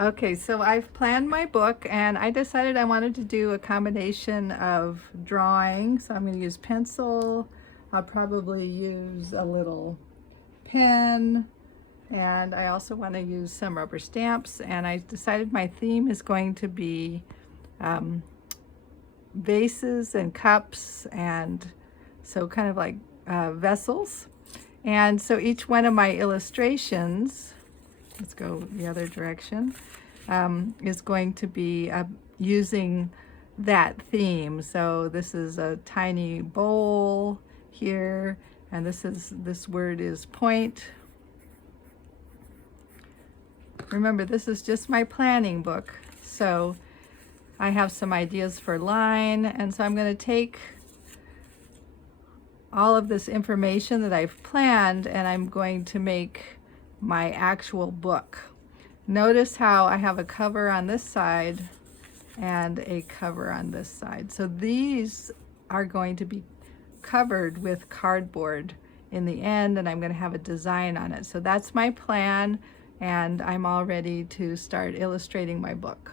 Okay, so I've planned my book and I decided I wanted to do a combination of drawing. So I'm going to use pencil, I'll probably use a little pen, and I also want to use some rubber stamps. And I decided my theme is going to be vases and cups, and so kind of like vessels. And so each one of my illustrations, let's go the other direction, is going to be using that theme. So this is a tiny bowl here, and this word is point. Remember, this is just my planning book, so I have some ideas for line, and so I'm going to take all of this information that I've planned and I'm going to make my actual book. Notice how I have a cover on this side and a cover on this side. So these are going to be covered with cardboard in the end, and I'm going to have a design on it. So that's my plan, and I'm all ready to start illustrating my book.